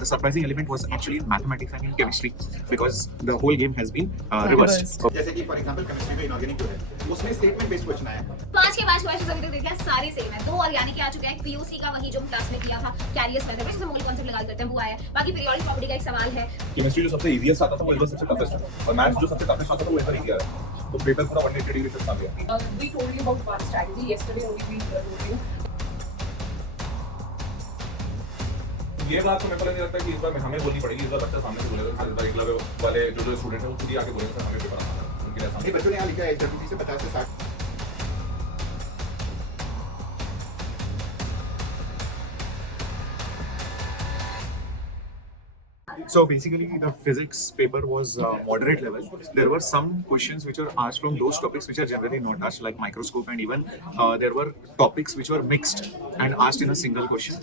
the surprising element was actually in mathematics and in chemistry because the whole game has been reversed. जैसे कि for example chemistry में inorganic जो है उसमें statement based question आया है। पांच के पांच क्वेश्चन अभी तक देखिए सारे सेम है। दो ऑर्गेनिक आ चुके हैं, पीओसी का वही जो हम क्लास में किया था कैरियर्स मेथड में जिसे मोल कॉन्सेप्ट लगा करते हैं वो आया है। बाकी पीरियोडिक प्रॉपर्टी का एक सवाल है। केमिस्ट्री जो सबसे इजीएस्ट आता था वो इस बार सबसे टफेस्ट है और मैथ्स जो सबसे टफेस्ट आता था वो इस बार इजी आ रहा है। तो पेपर पूरा 180 डिग्री शिफ्ट आ गया। We told you about one strategy yesterday only. We told you. ये बात तो मेरे को नहीं लगता कि इस बार हमें बोलनी पड़ेगी। इस बार बच्चा सामने से बोलेगा सर, इस बार एकलव्य वाले जो स्टूडेंट है वो खुद ही आके बोलेंगे सर हमें पेपर आना है। उनके लिए आसान ये बच्चों ने यहाँ लिखा है 30 से 50 से 60। So basically, the physics paper was moderate level. There were some questions which were asked from those topics which are generally not asked, like microscope, and even there were topics which were mixed and asked in a single question.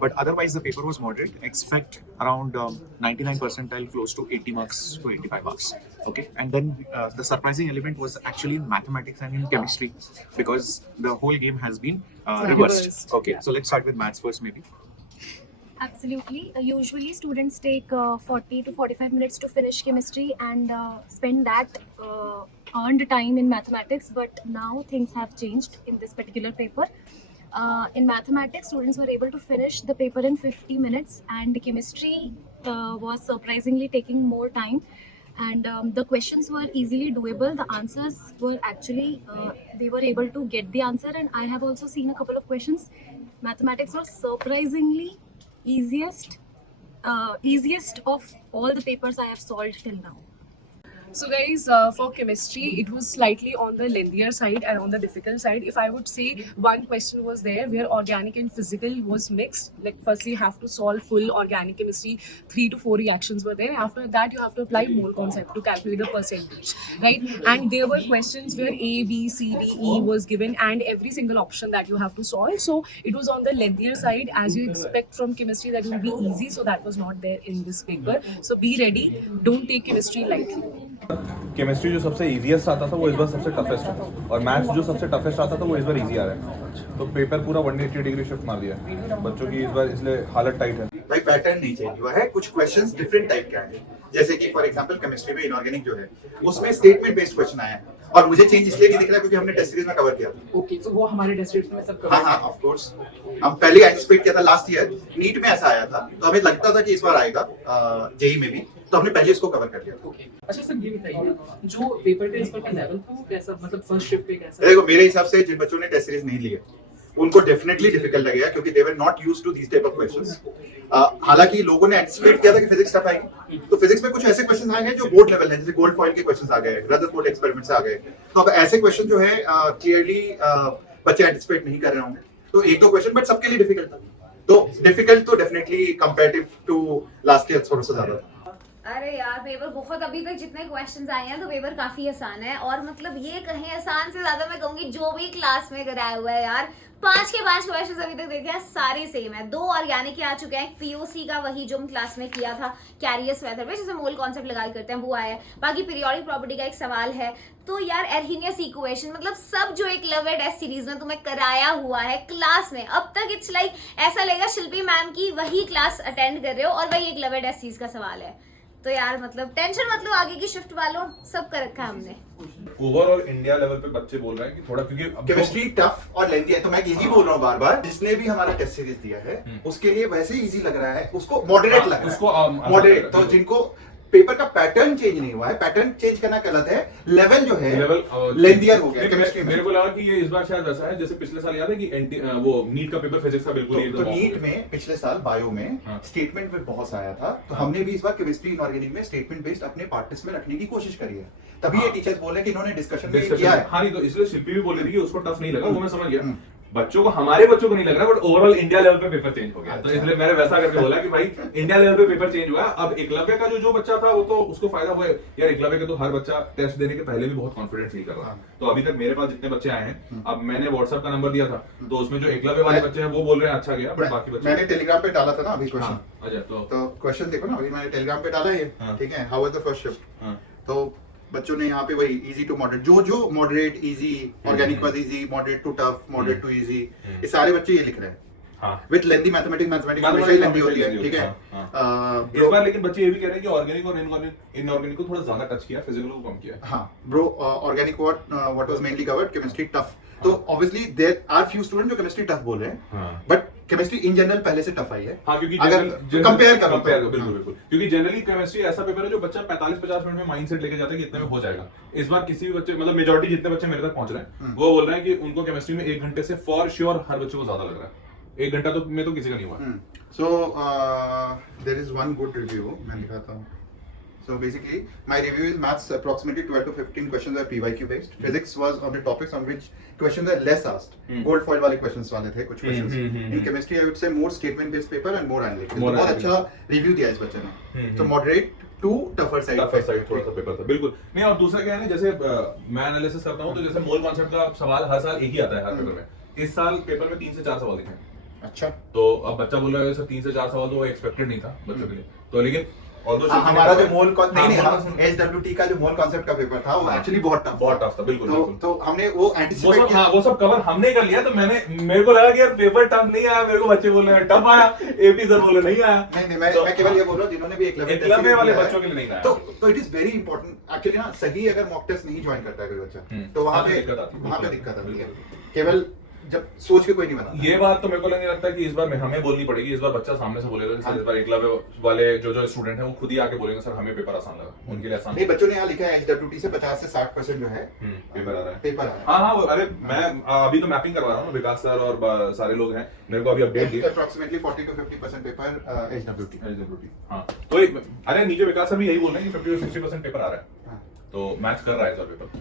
But otherwise, the paper was moderate. Expect around 99 percentile, close to 80 marks to 85 marks. Okay, and then the surprising element was actually in mathematics and in chemistry because the whole game has been reversed. Okay, so let's start with maths first, maybe. Absolutely. Usually students take 40 to 45 minutes to finish chemistry and spend that earned time in mathematics, but now things have changed in this particular paper. In mathematics, students were able to finish the paper in 50 minutes and chemistry was surprisingly taking more time. And the questions were easily doable. The answers were actually, they were able to get the answer, and I have also seen a couple of questions. Mathematics was surprisingly easiest of all the papers I have solved till now. So guys, for chemistry, it was slightly on the lengthier side and on the difficult side. If I would say one question was there where organic and physical was mixed. Like firstly, you have to solve full organic chemistry, 3 to 4 reactions were there. After that, you have to apply mole concept to calculate the percentage, right? And there were questions where A, B, C, D, E was given and every single option that you have to solve. So it was on the lengthier side as you expect from chemistry that it will be easy. So that was not there in this paper. So be ready. Don't take chemistry lightly. Chemistry जो सबसे easiest आता था वो इस बार सबसे toughest है और maths जो सबसे टफेस्ट आता था वो इस बार इजी आ रहा है। तो पेपर पूरा 180 डिग्री शिफ्ट मार दिया है बच्चों की इस बार, इसलिए हालत टाइट है। भाई पैटर्न नहीं चेंज हुआ है, कुछ क्वेश्चंस डिफरेंट टाइप के आए हैं। जैसे कि फॉर एग्जांपल केमिस्ट्री में इनऑर्गेनिक जो है उसमें स्टेटमेंट बेस्ड क्वेश्चन आया है और मुझे चेंज इसलिए नहीं दिख रहा क्योंकि हमने टेस्ट सीरीज में कवर किया था। ओके, तो वो हमारे टेस्ट सीरीज में सब हाँ ऑफ कोर्स हम पहले एंटिसिपेट किया था लास्ट ईयर नीट में ऐसा आया था, तो हमें लगता था कि इस बार आएगा जेई में भी, तो हमने पहले इसको कवर कर लिया। ओके, अच्छा सर ये बताइए जो पेपर टेस्ट का लेवल था वो कैसा, मतलब फर्स्ट शिफ्ट पे कैसा? देखो मेरे हिसाब से जिन बच्चों ने टेस्ट सीरीज नहीं लिए उनको डेफिनेटली डिफिकल्ट लगेगा क्योंकि they were not used to this type of questions. हालांकि लोगों ने एंटिसिपेट किया था कि फिजिक्स टफ आएगी, तो फिजिक्स में कुछ ऐसे क्वेश्चंस आए हैं जो बोर्ड लेवल हैं, जैसे गोल्ड फॉइल के क्वेश्चंस आ गए, रदरफोर्ड एक्सपेरिमेंट्स आ गए। तो अब ऐसे क्वेश्चन जो है क्लियरली बच्चे एंटिसिपेट नहीं कर रहे होंगे, तो एक दो क्वेश्चन बट सबके लिए डिफिकल्ट था। तो डिफिकल्ट तो definitely comparative to last year थोड़ा सा ज्यादा था। अरे यार पेपर बहुत, अभी तक जितने क्वेश्चंस आए हैं तो पेपर काफी आसान है। और मतलब ये कहें आसान से ज्यादा मैं कहूंगी जो भी क्लास में कराया हुआ है यार, 5 के 5 क्वेश्चंस अभी तक देखे हैं सारे सेम है। 2 ऑर्गेनिक के आ चुके हैं, पीओसी का वही जो हम क्लास में किया था कैरियर्स मेथड में जिसे मोल कॉन्सेप्ट लगा करते हैं वो आया है। बाकी पीरियोडिक प्रॉपर्टी का एक सवाल है। तो यार एर्हीनियस इक्वेशन, मतलब सब जो एकलव्य टेस्ट सीरीज में तुम्हें कराया हुआ है क्लास में अब तक, इट्स लाइक ऐसा लगेगा शिल्पी मैम की वही क्लास अटेंड कर रहे हो और वही एकलव्य टेस्ट सीरीज का सवाल है। तो यार मतलब टेंशन मत लो, आगे की शिफ्ट वालों सब कर रखा है हमने। ओवरऑल इंडिया लेवल पे बच्चे बोल रहे हैं कि थोड़ा, क्योंकि केमिस्ट्री टफ और लेंथी है, तो मैं यही बोल रहा हूँ बार बार, जिसने भी हमारा टेस्ट सीरीज दिया है उसके लिए वैसे इजी लग रहा है, उसको मॉडरेट लग रहा है, उसको मॉडरेट। तो जिनको पेपर का पैटर्न चेंज नहीं हुआ है, पैटर्न चेंज करना गलत है, लेवल जो है लेंथियर हो गया केमिस्ट्री में। मेरे को लगा कि ये इस बार शायद वैसा है जैसे पिछले साल याद है कि वो नीट का पेपर फिजिक्स का बिल्कुल तो नीट में पिछले साल बायो में स्टेटमेंट में बहुत आया था, तो हमने भी इस बार केमिस्ट्री इनऑर्गेनिक में स्टेटमेंट बेस्ड अपने पार्ट टेस्ट में रखने की कोशिश करी है। तभी ये टीचर्स बोल रहे हैं कि इन्होंने डिस्कशन में किया है। हाँ नहीं, तो इसलिए शिल्पी भी बोल रही थी कि उसको टफ नहीं लगा, वो मैं समझ गया। बच्चों को, हमारे बच्चों को नहीं लग रहा, बट ओवरऑल इंडिया लेवल पे पेपर चेंज हो गया। तो इसलिए मैंने वैसा करके बोला कि भाई इंडिया लेवल पे पेपर चेंज हुआ। अब एकलव्य का जो बच्चा था वो तो उसको फायदा हुआ यार। एकलव्य के तो हर बच्चा टेस्ट देने के पहले भी बहुत कॉन्फिडेंस नहीं कर रहा। तो अभी तक मेरे पास जितने बच्चे आए हैं, अब मैंने व्हाट्सएप का नंबर दिया था, तो उसमें जो एकलव्य वाले बच्चे हैं वो बोल रहे हैं अच्छा गया, बट बाकी बच्चे मैंने टेलीग्राम पे डाला था ना अभी क्वेश्चन। अच्छा, तो क्वेश्चन देखो ना, अभी मैंने टेलीग्राम पे डाला है, ठीक है, how was the first shift. तो बच्चों ने यहाँ पे वही इजी टू मॉडरेट, जो moderate, easy, organic was easy, moderate to tough, moderate to easy, ये सारे बच्चे ये लिख रहे हैं। हाँ। विद लेंदी मैथमेटिक्स हमेशा ही लेंदी होती है, ठीक है। इस बार लेकिन बच्चे ये भी कह रहे हैं कि ऑर्गेनिक और इनऑर्गेनिक को थोड़ा ज्यादा टच किया, फिजिकल को कम किया। हाँ bro, organic what was mainly covered, chemistry tough. तो obviously there are few student जो केमिस्ट्री टफ बोल रहे हैं, बट केमिस्ट्री इन जनरल पहले से टफ आई है। हाँ, क्योंकि अगर कंपेयर करो तो। बिल्कुल, क्योंकि जनरली केमिस्ट्री ऐसा पेपर है जो बच्चा 45-50 मिनट में माइंडसेट लेके जाता है कि इतने में हो जाएगा। इस बार किसी भी बच्चे, मतलब मेजॉरिटी जितने बच्चे मेरे तक पहुंच रहे हैं वो बोल रहे हैं कि उनको केमिस्ट्री में 1 घंटे से फॉर श्योर हर बच्चे को ज्यादा लग रहा है। 1 घंटा तो में तो किसी का नहीं हुआ। So there is one good review मैं दिखाता हूँ। So basically, my review is maths approximately 12 to 15 questions are PYQ based. Physics was on the topics on which questions are less asked. Gold foil वाले questions वाले थे कुछ questions. In chemistry, I would say more statement based paper and more analytical. More बहुत analytical. अच्छा review दिया इस बच्चे ने. So moderate to tougher side. Tougher side थोड़ा सा पेपर था, बिल्कुल। नहीं, और दूसरा क्या है ना, जैसे मैं एनालिसिस करता हूँ तो जैसे मोल कॉन्सेप्ट का सवाल हर साल एक ही आता है हर पेपर में। इस साल पेपर में 3 से 4 सवाल दिखे हैं। अच्छा। तो अब बच्चा बोल रहा है सर 3 से 4 सवाल तो एक्सपेक्टेड नहीं था बच्चों के लिए, तो लेकिन हमारा जो मोल HWT का जो मोल कॉन्सेप्ट का पेपर था वो एक्चुअली बहुत टफ था, बिल्कुल। तो हमने वो एंटिसिपेट किया। वो सब कवर हमने कर लिया, तो मेरे को लगा कि यार पेपर टफ नहीं आया, मेरे को बच्चे बोल रहे हैं टफ आया, एपी सर बोल रहे नहीं आया। नहीं, मैं केवल ये बोल रहा हूँ जिन्होंने भी एकलव्य वाले बच्चों के लिए नहीं आया। तो it is very important actually ना, सही अगर मॉक टेस्ट नहीं ज्वाइन करता है कोई बच्चा तो वहां पे दिक्कत आती है। केवल जब सोच के कोई नहीं बना। ये बात तो मेरे को नहीं लगता कि इस बार हमें बोलनी पड़ेगी। इस बार बच्चा सामने से बोलेगा कि सर इस बार एकलव्य वाले जो स्टूडेंट हैं वो खुद ही आके बोलेंगे सर हमें पेपर आसान लगा, उनके लिए आसान नहीं। बच्चों ने यहाँ लिखा है HWT से 50 से 60% जो है पेपर आ रहा है। हाँ, हाँ, अरे मैं अभी तो मैपिंग करवा रहा हूँ, विकास सर और सारे लोग हैं, मेरे को अभी अपडेट दिए। Approximately 40 to 50% paper HWT। हाँ, तो अरे नीचे विकास सर भी यही बोल रहे हैं कि 50 to 60% पेपर आ रहा है, तो मैच कर रहा है सर पेपर।